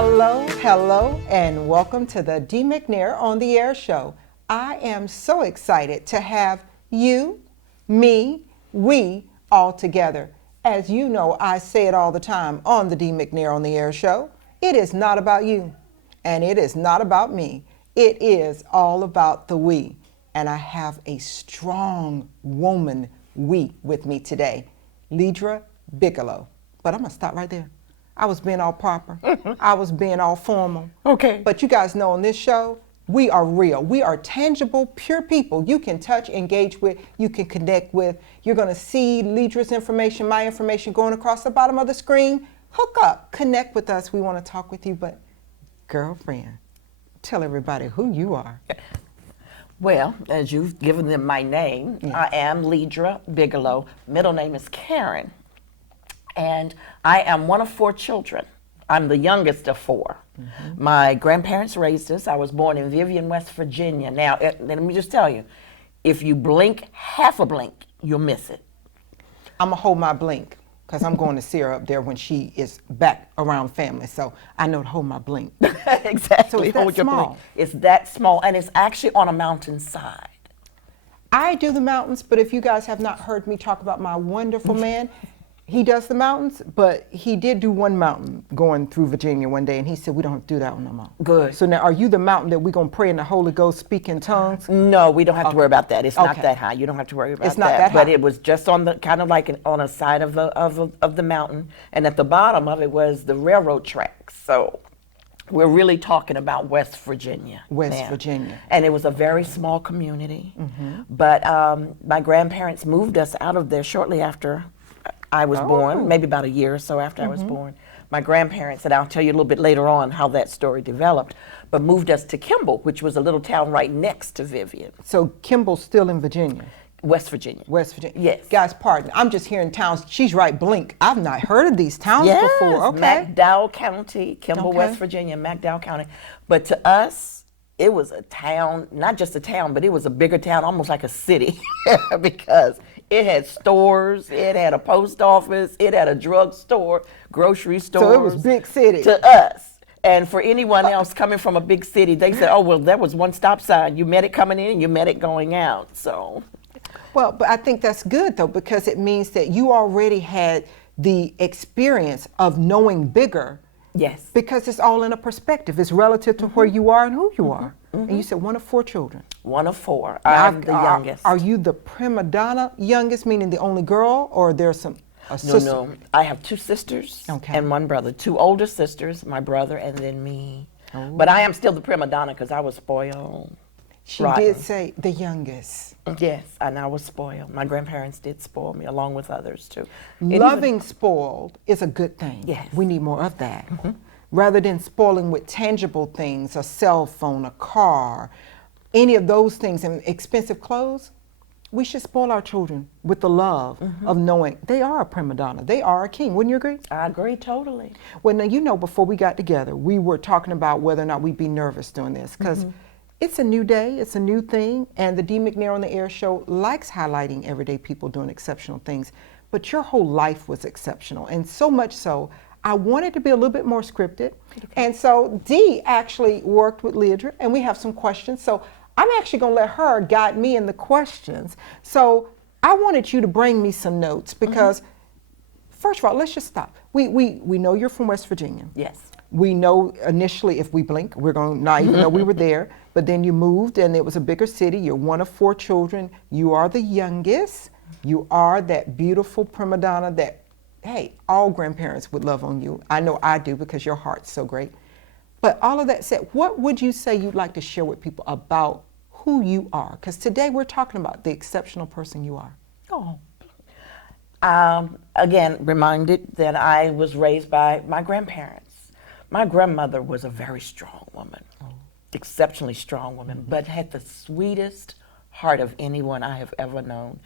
Hello, hello, and welcome to the DeeMcNair on the Air show. I am so excited to have you, me, we all together. As you know, I say it all the time on the DeeMcNair on the Air show. It is not about you, and it is not about me. It is all about the we. And I have a strong woman we with me today, Ledra Bigelow. But I'm gonna stop right there. I was being all proper. I was being all formal. Okay. But you guys know on this show, we are real. We are tangible, pure people you can touch, engage with, you can connect with. You're gonna see Ledra's information, my information going across the bottom of the screen. Hook up, connect with us. We wanna talk with you, but girlfriend, tell everybody who you are. Well, as you've given them my name, I am Ledra Bigelow. Middle name is Karen. And I am one of 4 children. I'm the youngest of 4. Mm-hmm. My grandparents raised us. I was born in Vivian, West Virginia. Now, let me just tell you, if you blink half a blink, you'll miss it. I'm gonna hold my blink, because I'm going to see her up there when she is back around family. So I know to hold my blink. Exactly. So it's that hold your small. blink. It's that small, and it's actually on a mountainside. I do the mountains, but if you guys have not heard me talk about my wonderful man, he does the mountains, but he did do one mountain going through Virginia one day, and he said, we don't have to do that one no more. Good. So now, are you the mountain that we're going to pray in the Holy Ghost, speak in tongues? No, we don't have to worry about that. It's not Okay. that high. You don't have to worry about that. It's not that But high. it was just on the kind of like on a side of the mountain, and at the bottom of it was the railroad tracks. So we're really talking about West Virginia. West now. Virginia. And it was a very small community. Mm-hmm. But my grandparents moved us out of there shortly after I was born, maybe about a year or so after I was born. My grandparents, and I'll tell you a little bit later on how that story developed, but moved us to Kimball, which was a little town right next to Vivian. So Kimball's still in Virginia? West Virginia. West Virginia. Yes. Guys, pardon. I'm just hearing towns. She's right, blink. I've not heard of these towns before. Okay. McDowell County, Kimball, Okay. West Virginia, McDowell County. But to us, it was a town, not just a town, but it was a bigger town, almost like a city, because it had stores, it had a post office, it had a drugstore, grocery store. So it was big city. To us. And for anyone else coming from a big city, they said, oh, well, that was one stop sign. You met it coming in, you met it going out. So. Well, but I think that's good, though, because it means that you already had the experience of knowing bigger. Yes. Because it's all in a perspective. It's relative to where you are and who you are. And you said one of 4 children. One of 4. Now, I'm the youngest. Are you the prima donna youngest, meaning the only girl, or there's some sister? No. I have 2 sisters and 1 brother. 2 older sisters, my brother, and then me. Oh. But I am still the prima donna because I was spoiled. She rotten. did say the youngest. Yes, and I was spoiled. My grandparents did spoil me, along with others too. Loving spoiled is a good thing. Yes. We need more of that. Rather than spoiling with tangible things, a cell phone, a car, any of those things, and expensive clothes, we should spoil our children with the love of knowing they are a prima donna. They are a king. Wouldn't you agree? I agree totally. Well, now, you know, before we got together, we were talking about whether or not we'd be nervous doing this, because it's a new day, it's a new thing, and the DeeMcNair on the Air show likes highlighting everyday people doing exceptional things. But your whole life was exceptional, and so much so, I wanted to be a little bit more scripted. And so Dee actually worked with Ledra, and we have some questions. So I'm actually going to let her guide me in the questions. So I wanted you to bring me some notes because, first of all, let's just stop. We know you're from West Virginia. Yes. We know initially if we blink, we're going to not even know we were there. But then you moved, and it was a bigger city. You're one of 4 children. You are the youngest. You are that beautiful prima donna that, hey, all grandparents would love on you. I know I do because your heart's so great. But all of that said, what would you say you'd like to share with people about who you are? Because today we're talking about the exceptional person you are. Oh. Again, reminded that I was raised by my grandparents. My grandmother was a very strong woman, exceptionally strong woman, but had the sweetest heart of anyone I have ever known.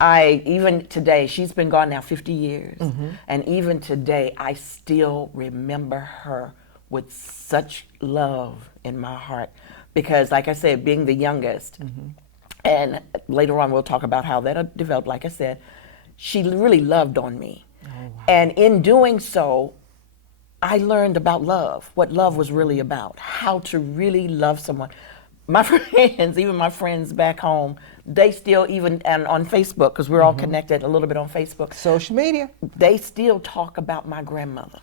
Even today, she's been gone now 50 years, and even today, I still remember her with such love in my heart. Because like I said, being the youngest, and later on we'll talk about how that developed, like I said, she really loved on me. Oh, wow. And in doing so, I learned about love, what love was really about, how to really love someone. My friends, even my friends back home, they still and on Facebook, because we're all connected a little bit on Facebook. Social media. They still talk about my grandmother,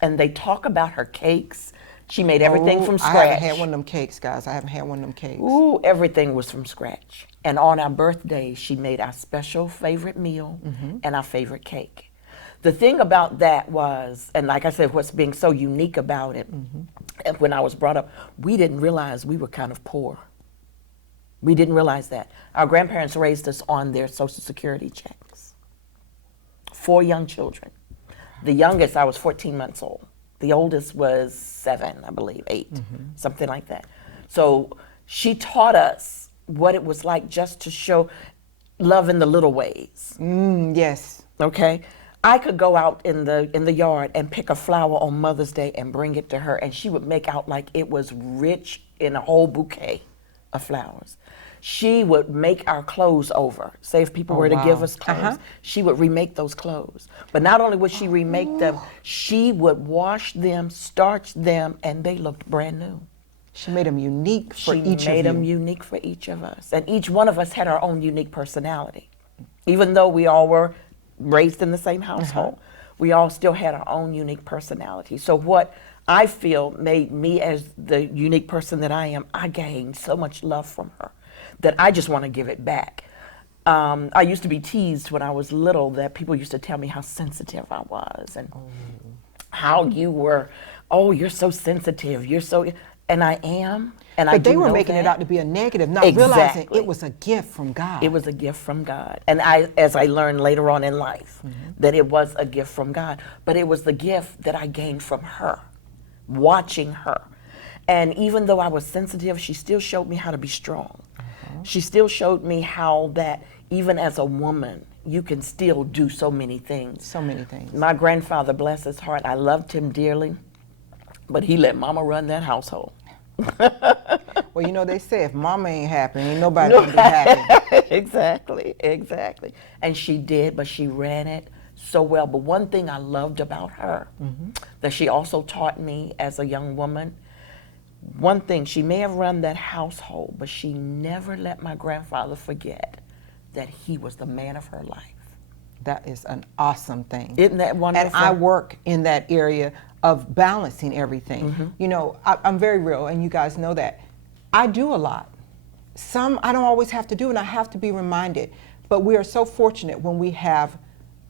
and they talk about her cakes. She made everything from scratch. I haven't had one of them cakes, guys. I haven't had one of them cakes. Ooh, everything was from scratch. And on our birthdays, she made our special favorite meal and our favorite cake. The thing about that was, and like I said, what's being so unique about it, and when I was brought up, we didn't realize we were kind of poor. We didn't realize that. Our grandparents raised us on their Social Security checks. 4 young children. The youngest, I was 14 months old. The oldest was 7, I believe, 8, something like that. So she taught us what it was like just to show love in the little ways. Yes. Okay? I could go out in the yard and pick a flower on Mother's Day and bring it to her, and she would make out like it was rich in a whole bouquet of flowers. She would make our clothes over. Say if people were to give us clothes, she would remake those clothes. But not only would she remake them, she would wash them, starch them, and they looked brand new. She made them unique for each of you. She made them unique for each of us. And each one of us had our own unique personality. Even though we all were raised in the same household, we all still had our own unique personality. So what I feel made me as the unique person that I am, I gained so much love from her that I just want to give it back. I used to be teased when I was little that people used to tell me how sensitive I was and how you were, oh, you're so sensitive, you're so, and I am. But they were making it out to be a negative, not realizing it was a gift from God. It was a gift from God. And as I learned later on in life, that it was a gift from God. But it was the gift that I gained from her, watching her. And even though I was sensitive, she still showed me how to be strong. She still showed me how that even as a woman, you can still do so many things. So many things. My grandfather, bless his heart, I loved him dearly, but he let mama run that household. Well, you know, they say if mama ain't happy, ain't nobody gonna be happy. Exactly. And she did, but she ran it so well. But one thing I loved about her, that she also taught me as a young woman, one thing, she may have run that household, but she never let my grandfather forget that he was the man of her life. That is an awesome thing. Isn't that wonderful? And I work in that area of balancing everything. You know, I'm very real, and you guys know that. I do a lot. Some I don't always have to do, and I have to be reminded. But we are so fortunate when we have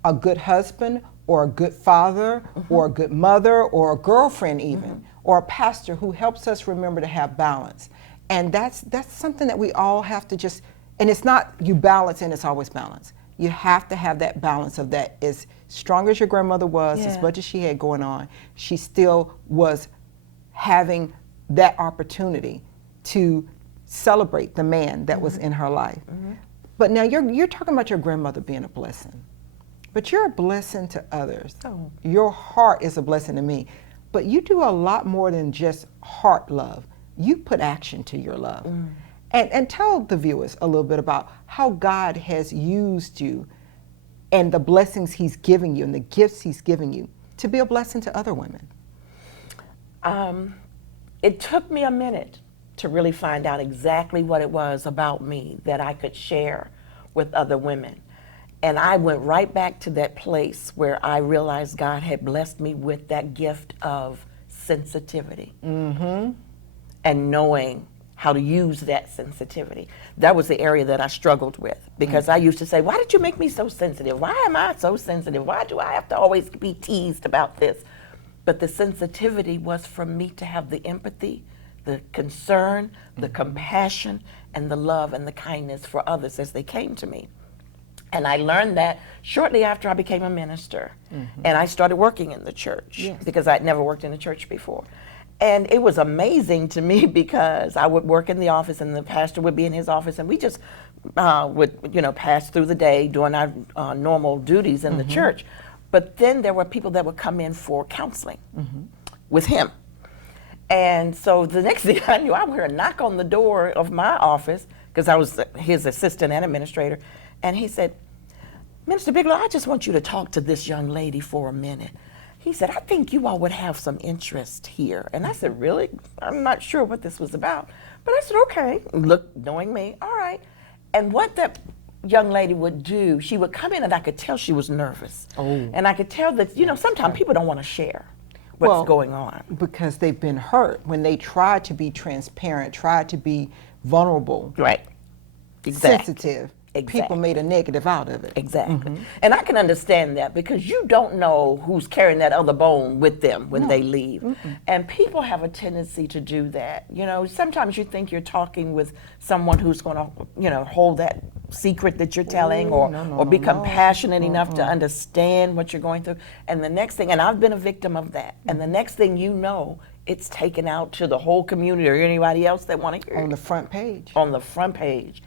a good husband or a good father or a good mother or a girlfriend even or a pastor who helps us remember to have balance. And that's something that we all have to just, and it's not you balance and it's always balance. You have to have that balance of that. As strong as your grandmother was, as much as she had going on, she still was having that opportunity to celebrate the man that was in her life. But now you're talking about your grandmother being a blessing. But you're a blessing to others. Oh. Your heart is a blessing to me. But you do a lot more than just heart love. You put action to your love. And tell the viewers a little bit about how God has used you and the blessings he's giving you and the gifts he's giving you to be a blessing to other women. It took me a minute to really find out exactly what it was about me that I could share with other women. And I went right back to that place where I realized God had blessed me with that gift of sensitivity and knowing how to use that sensitivity. That was the area that I struggled with because I used to say, why did you make me so sensitive? Why am I so sensitive? Why do I have to always be teased about this? But the sensitivity was for me to have the empathy, the concern, the compassion, and the love and the kindness for others as they came to me. And I learned that shortly after I became a minister. And I started working in the church because I'd never worked in a church before. And it was amazing to me because I would work in the office and the pastor would be in his office and we just would, pass through the day doing our normal duties in the church. But then there were people that would come in for counseling with him. And so the next thing I knew, I would hear a knock on the door of my office because I was his assistant and administrator. And he said, Minister Bigelow, I just want you to talk to this young lady for a minute. he said, I think you all would have some interest here. And I said, really? I'm not sure what this was about. But I said, okay. Look, knowing me, all right. And what that young lady would do, she would come in and I could tell she was nervous. Oh. And I could tell that, sometimes people don't want to share what's going on. Because they've been hurt when they try to be transparent, try to be vulnerable, Right. Exactly. sensitive. Exactly. People made a negative out of it. Exactly. And I can understand that because you don't know who's carrying that other bone with them when they leave. And people have a tendency to do that. Sometimes you think you're talking with someone who's going to, hold that secret that you're telling or be compassionate enough to understand what you're going through. And the next thing, and I've been a victim of that, and the next thing you know, it's taken out to the whole community or anybody else that want to hear it. On the front page. On the front page.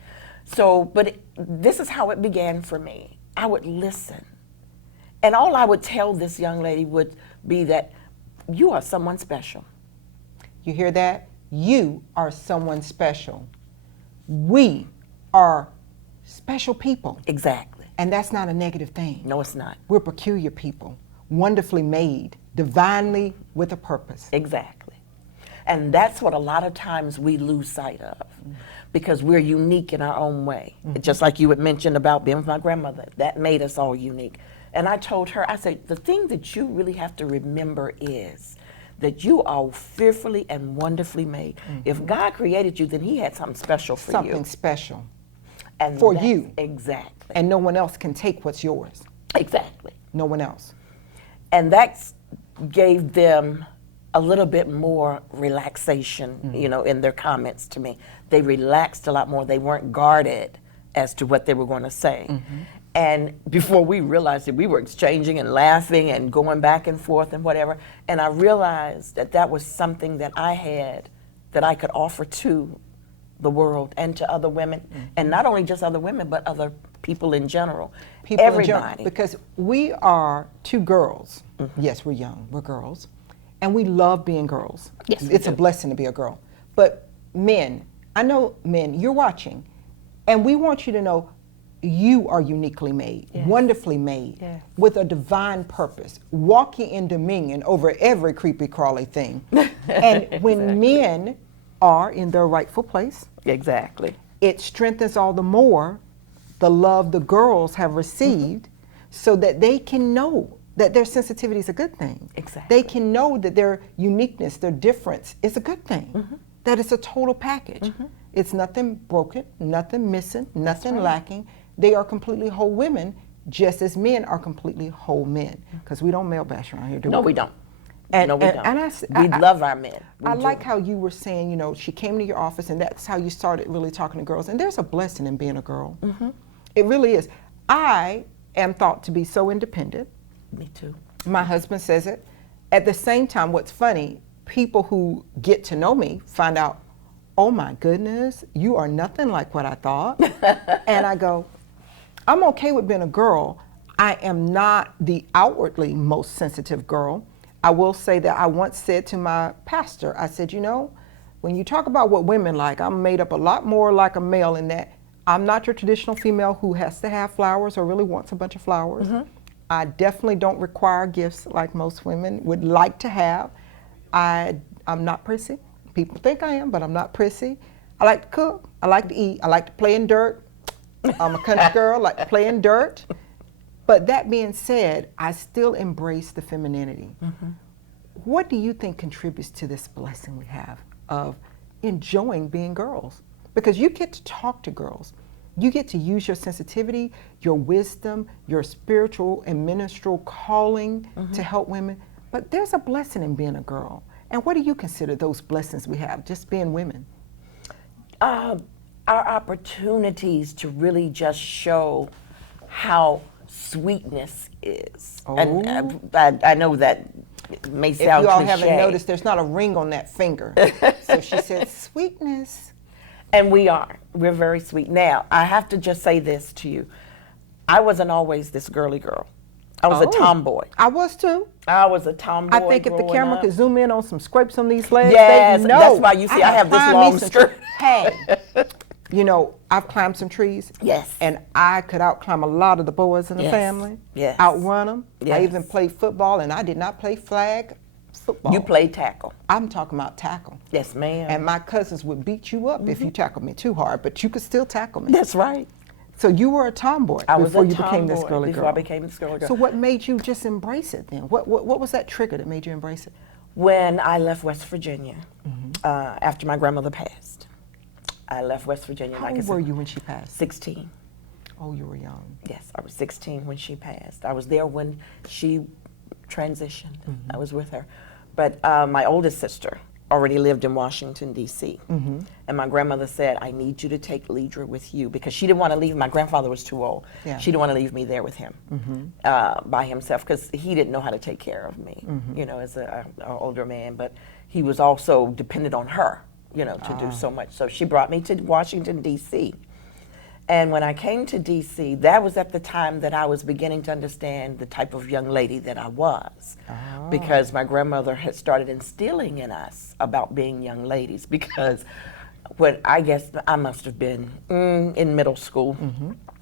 So, but this is how it began for me. I would listen. And all I would tell this young lady would be that you are someone special. You hear that? You are someone special. We are special people. Exactly. And that's not a negative thing. No, it's not. We're peculiar people, wonderfully made, divinely with a purpose. Exactly. And that's what a lot of times we lose sight of because we're unique in our own way. Just like you had mentioned about being with my grandmother, that made us all unique. And I told her, I said, the thing that you really have to remember is that you are fearfully and wonderfully made. If God created you, then he had something special for you. Something special And for that's you. Exactly. And no one else can take what's yours. Exactly. No one else. And that gave them a little bit more relaxation, in their comments to me. They relaxed a lot more. They weren't guarded as to what they were going to say. And before we realized it, we were exchanging and laughing and going back and forth and whatever. And I realized that that was something that I had that I could offer to the world and to other women. And not only just other women, but other people in general. People Everybody. in general, because we are two girls. Yes, we're young. We're girls. And we love being girls. Yes, we it's do. a blessing to be a girl. But men, I know men, you're watching, and we want you to know you are uniquely made, wonderfully made, with a divine purpose, walking in dominion over every creepy crawly thing. And when men are in their rightful place, Exactly. it strengthens all the more the love the girls have received so that they can know that their sensitivity is a good thing. Exactly. They can know that their uniqueness, their difference is a good thing. That it's a total package. It's nothing broken, nothing missing, nothing lacking. They are completely whole women, just as men are completely whole men. Because we don't male bash around here, do we? No, we don't. And, No, we and, don't. and We love our men. We I do. like how you were saying, she came to your office and that's how you started really talking to girls. And there's a blessing in being a girl. It really is. I am thought to be so independent. Me too. My husband says it. At the same time, what's funny, people who get to know me find out, oh my goodness, you are nothing like what I thought. And I go, I'm okay with being a girl. I am not the outwardly most sensitive girl. I will say that I once said to my pastor, I said, when you talk about what women like, I'm made up a lot more like a male in that I'm not your traditional female who has to have flowers or really wants a bunch of flowers. I definitely don't require gifts like most women would like to have. I'm not prissy. People think I am, but I'm not prissy. I like to cook. I like to eat. I like to play in dirt. I'm a country girl, like to play in dirt. But that being said, I still embrace the femininity. What do you think contributes to this blessing we have of enjoying being girls? Because you get to talk to girls. You get to use your sensitivity, your wisdom, your spiritual and ministerial calling to help women. But there's a blessing in being a girl. And what do you consider those blessings we have, just being women? Our opportunities to really just show how sweetness is. And I know that it may If sound you all cliche. haven't noticed, there's not a ring on that finger. So she said, sweetness. And we're very sweet. Now, I have to just say this to you. I wasn't always this girly girl. I was a tomboy. I was too. I was a tomboy. I think if the growing camera up. could zoom in on some scrapes on these legs, Yes, they know. that's why you see I have this find long me some- skirt. Hey, You know, I've climbed some trees. Yes. And I could outclimb a lot of the boys in the Yes. family. Yes. Outrun them. Yes. I even played football, and I did not play flag football. You played tackle. I'm talking about tackle. Yes, ma'am. And my cousins would beat you up if you tackled me too hard, but you could still tackle me. That's right. So you were a tomboy before you became this girly girl. Before I became this girly girl. So what made you just embrace it then? What was that trigger that made you embrace it? When I left West Virginia, after my grandmother passed, I left West Virginia. How old were you when she passed? 16. Oh, you were young. Yes, I was 16 when she passed. I was there when she transitioned. I was with her. But my oldest sister already lived in Washington, D.C. And my grandmother said, I need you to take Ledra with you, because she didn't want to leave. My grandfather was too old. Yeah. She didn't want to leave me there with him by himself, because he didn't know how to take care of me, you know, as an older man. But he was also dependent on her, you know, to do so much. So she brought me to Washington, D.C. And when I came to D.C., that was at the time that I was beginning to understand the type of young lady that I was, because my grandmother had started instilling in us about being young ladies, because when I guess I must have been in middle school,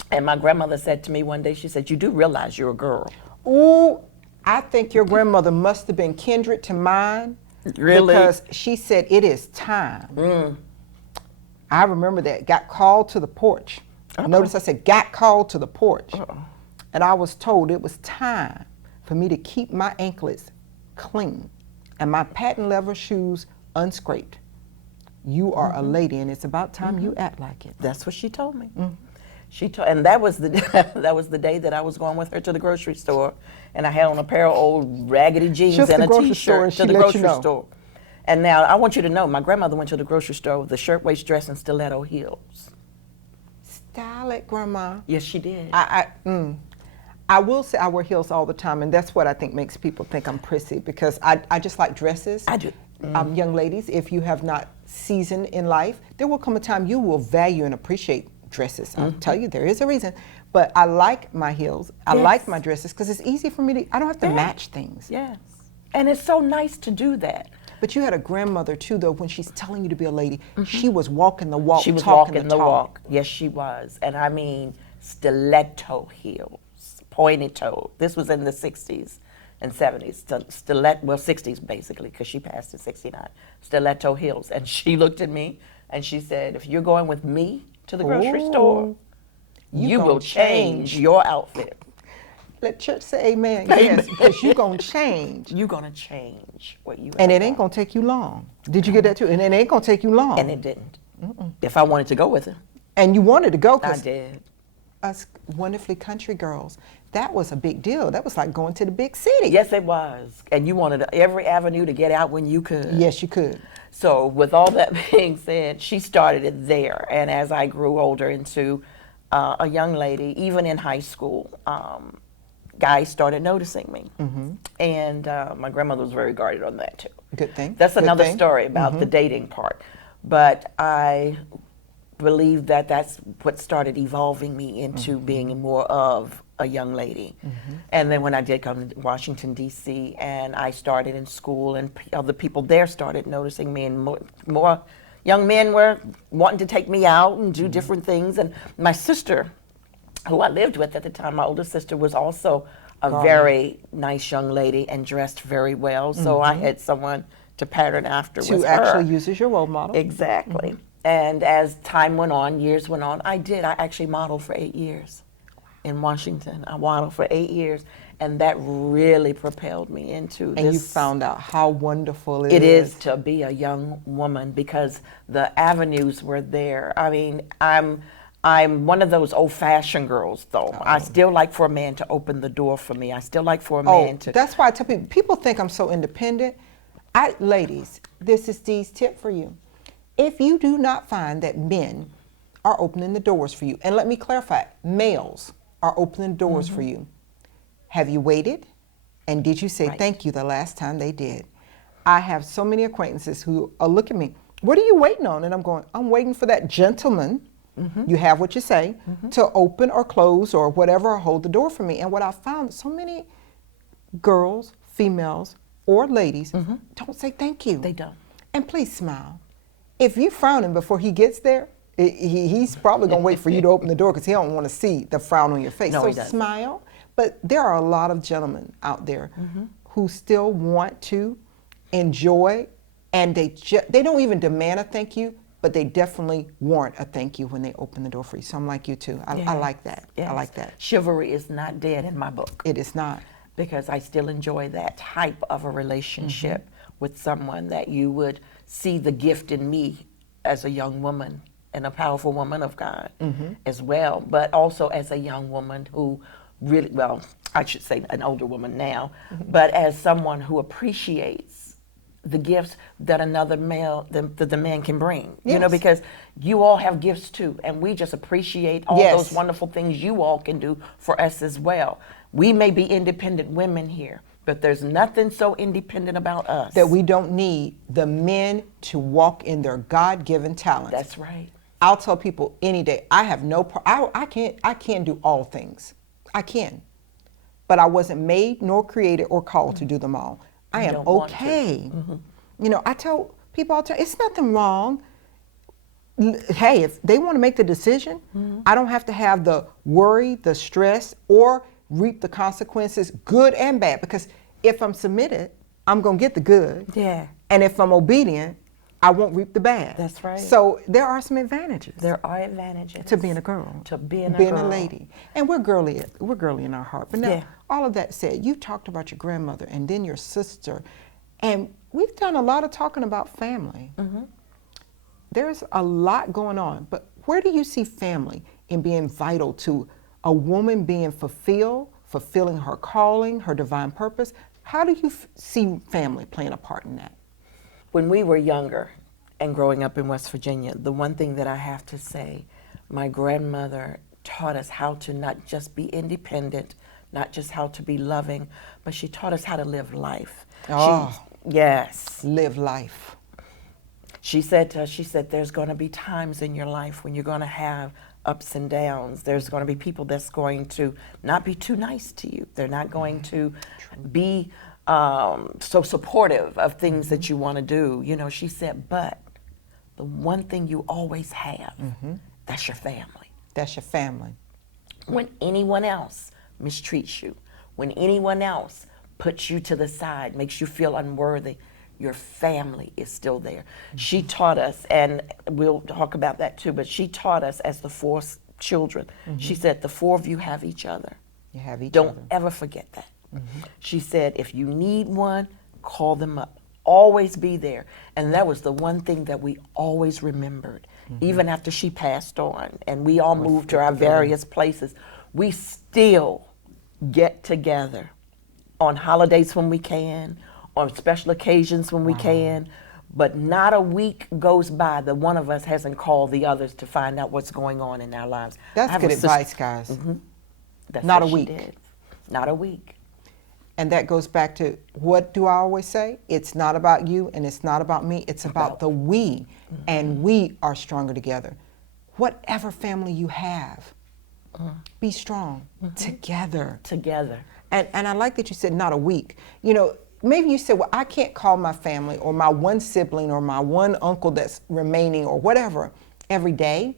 and my grandmother said to me one day, she said, you do realize you're a girl. Ooh, I think your grandmother must have been kindred to mine. Really? Because she said, it is time. I remember that. Got called to the porch. Notice I said, got called to the porch. And I was told it was time for me to keep my anklets clean and my patent leather shoes unscraped. You are a lady, and it's about time you act like it. That's what she told me. She told, and that was the that was the day that I was going with her to the grocery store, and I had on a pair of old raggedy jeans Just and the a grocery store, T-shirt and to she the let you grocery know. store. And now I want you to know, my grandmother went to the grocery store with a shirt waist dress and stiletto heels. Style it, Grandma. Yes, she did. I will say I wear heels all the time, and that's what I think makes people think I'm prissy, because I just like dresses. I do. Young ladies, if you have not seasoned in life, there will come a time you will value and appreciate dresses. I'll tell you, there is a reason. But I like my heels. I like my dresses because it's easy for me to, I don't have to match things. Yes. And it's so nice to do that. But you had a grandmother too, though, when she's telling you to be a lady, she was walking the walk, She was talking walking the the talk. walk. Yes, she was. And I mean, stiletto heels, pointed toe. This was in the 60s and 70s. Stiletto, well, 60s basically, because she passed in 69. Stiletto heels. And she looked at me and she said, if you're going with me to the grocery store, you gonna will change your outfit. Let church say amen. Yes, because you're going to change. You're going to change what you And have it ain't on. going to take you long. Did you get that too? And it ain't going to take you long. And it didn't. If I wanted to go with her, And you wanted to go I because did. us wonderfully country girls, that was a big deal. That was like going to the big city. Yes, it was. And you wanted every avenue to get out when you could. Yes, you could. So with all that being said, she started it there. And as I grew older into a young lady, even in high school, guys started noticing me. And my grandmother was very guarded on that too. Good thing. That's Good another thing. story about the dating part. But I believe that that's what started evolving me into being more of a young lady. And then when I did come to Washington, D.C., and I started in school, and other people there started noticing me, and more young men were wanting to take me out and do different things. And my sister, who I lived with at the time, my older sister, was also a very nice young lady and dressed very well. So I had someone to pattern after To with her. actually use as your role model. Exactly. And as time went on, years went on, I actually modeled for 8 years in Washington. I modeled for 8 years, and that really propelled me into And this. you found out how wonderful It is to be a young woman, because the avenues were there. I mean, I'm one of those old-fashioned girls, though. I still like for a man to open the door for me. I still like for a man to. That's why I tell people think I'm so independent. Ladies, this is Dee's tip for you. If you do not find that men are opening the doors for you, and let me clarify, males are opening doors for you, have you waited? And did you say thank you the last time they did? I have so many acquaintances who are looking at me, what are you waiting on? And I'm going, I'm waiting for that gentleman, you have what you say, to open or close or whatever, or hold the door for me. And what I found, so many girls, females, or ladies don't say thank you. They don't. And please smile. If you frown him before he gets there, He's probably going to wait for you to open the door because he don't want to see the frown on your face. No, so he doesn't. smile. But there are a lot of gentlemen out there who still want to enjoy, and they don't even demand a thank you, but they definitely want a thank you when they open the door for you. So I'm like you too. I like that. Yes. I like that. Chivalry is not dead in my book. It is not. Because I still enjoy that type of a relationship with someone that you would see the gift in me as a young woman and a powerful woman of God as well, but also as a young woman who really, well, I should say an older woman now, but as someone who appreciates the gifts that another male, the man can bring, you know, Yes. because you all have gifts too, and we just appreciate all Yes. those wonderful things you all can do for us as well. We may be independent women here, but there's nothing so independent about us. That we don't need the men to walk in their God-given talents. That's right. I'll tell people any day, I have no, I can't do all things. I can. But I wasn't made nor created or called to do them all. I am don't want to. okay. You know, I tell people all the time, it's nothing wrong. Hey, if they want to make the decision, I don't have to have the worry, the stress, or reap the consequences, good and bad. Because if I'm submitted, I'm going to get the good. Yeah. And if I'm obedient, I won't reap the bad. That's right. So there are some advantages There are advantages to being a girl, to being a girl. lady, and we're girly. We're girly in our heart. But now, Yeah. all of that said, you talked about your grandmother and then your sister, and we've done a lot of talking about family. There's a lot going on, but where do you see family in being vital to a woman being fulfilling her calling, her divine purpose? How do you see family playing a part in that? When we were younger and growing up in West Virginia, the one thing that I have to say, my grandmother taught us how to not just be independent, not just how to be loving, but she taught us how to live life. Oh. Yes. Live life. She said to us, she said, there's going to be times in your life when you're going to have ups and downs. There's going to be people that's going to not be too nice to you. They're not going to be so supportive of things that you want to do. You know, she said, but the one thing you always have, that's your family. That's your family. When anyone else mistreats you, when anyone else puts you to the side, makes you feel unworthy, your family is still there. She taught us, and we'll talk about that too, but she taught us as the four children. She said, the four of you have each other. You have each Don't other. ever forget that. She said, if you need one, call them up. Always be there. And that was the one thing that we always remembered. Even after she passed on and we all moved to our various places, we still get together on holidays when we can, on special occasions when we can. But not a week goes by that one of us hasn't called the others to find out what's going on in our lives. I That's have good a sister- advice, guys. That's Not what a she week. did. Not a week. And that goes back to, what do I always say? It's not about you and it's not about me. It's about the we. And we are stronger together. Whatever family you have, be strong together. Together. And I like that you said not a week. You know, maybe you said, well, I can't call my family or my one sibling or my one uncle that's remaining or whatever every day.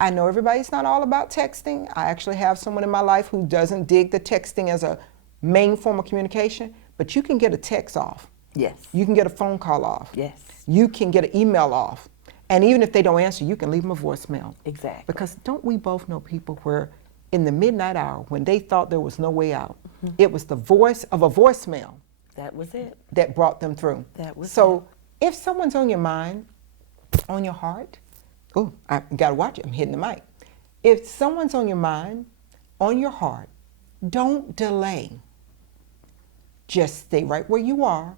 I know everybody's not all about texting. I actually have someone in my life who doesn't dig the texting as a main form of communication, but you can get a text off. Yes. You can get a phone call off. Yes. You can get an email off. And even if they don't answer, you can leave them a voicemail. Exactly. Because don't we both know people where in the midnight hour, when they thought there was no way out, it was the voice of a voicemail That was it. that brought them through. That was so if someone's on your mind, on your heart, oh, I gotta watch it, I'm hitting the mic. If someone's on your mind, on your heart, don't delay. Just stay right where you are,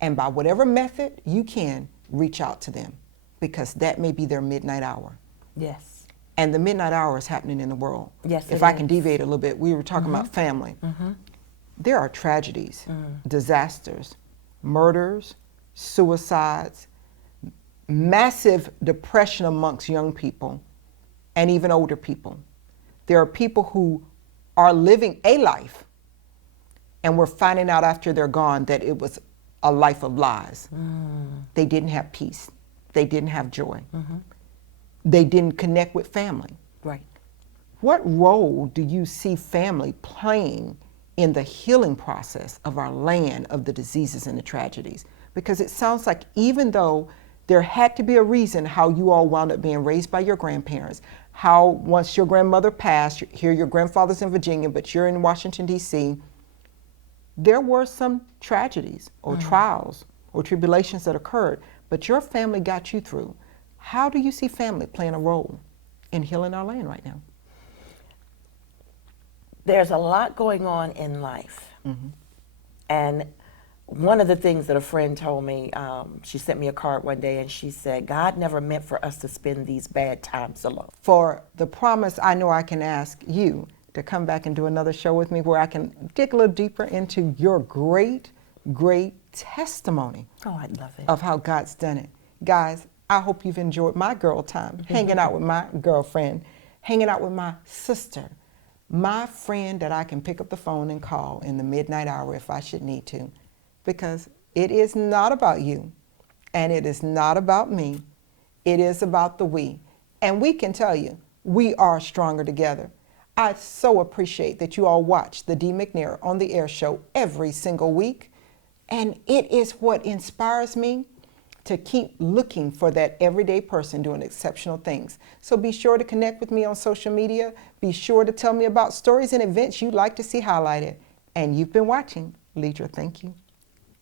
and by whatever method you can, reach out to them, because that may be their midnight hour. Yes. And the midnight hour is happening in the world. Yes, If it I can is. deviate a little bit, we were talking about family. There are tragedies, disasters, murders, suicides, massive depression amongst young people and even older people. There are people who are living a life and we're finding out after they're gone that it was a life of lies. They didn't have peace. They didn't have joy. they didn't connect with family. Right. What role do you see family playing in the healing process of our land, of the diseases and the tragedies? Because it sounds like even though there had to be a reason how you all wound up being raised by your grandparents, how once your grandmother passed, here your grandfather's in Virginia, but you're in Washington, D.C., there were some tragedies or trials or tribulations that occurred, but your family got you through. How do you see family playing a role in healing our land right now? There's a lot going on in life. And one of the things that a friend told me, she sent me a card one day and she said, God never meant for us to spend these bad times alone. For the promise, I know I can ask you to come back and do another show with me where I can dig a little deeper into your great, great testimony Oh, I'd love it. of how God's done it. Guys, I hope you've enjoyed my girl time, hanging out with my girlfriend, hanging out with my sister, my friend that I can pick up the phone and call in the midnight hour if I should need to. Because it is not about you, and it is not about me. It is about the we. And we can tell you, we are stronger together. I so appreciate that you all watch the Dee McNair on the Air show every single week. And it is what inspires me to keep looking for that everyday person doing exceptional things. So be sure to connect with me on social media. Be sure to tell me about stories and events you'd like to see highlighted. And you've been watching. Ledra, thank you.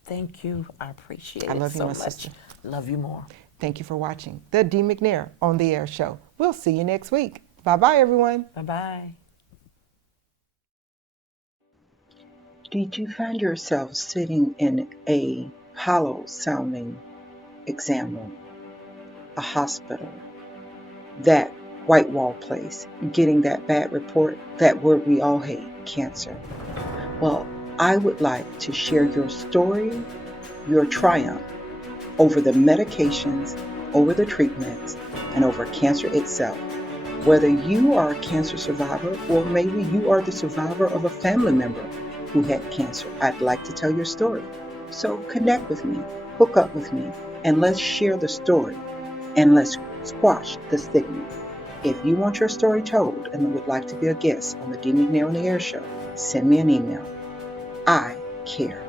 Thank you. I appreciate it. I love you, so my much. sister. Love you more. Thank you for watching the Dee McNair on the Air show. We'll see you next week. Bye-bye, everyone. Bye-bye. Did you find yourself sitting in a hollow-sounding exam room, a hospital, that white wall place, getting that bad report, that word we all hate, cancer? Well, I would like to share your story, your triumph over the medications, over the treatments, and over cancer itself. Whether you are a cancer survivor or maybe you are the survivor of a family member who had cancer, I'd like to tell your story. So connect with me, hook up with me, and let's share the story and let's squash the stigma. If you want your story told and would like to be a guest on the Dee McNair on the Air show, send me an email. I care.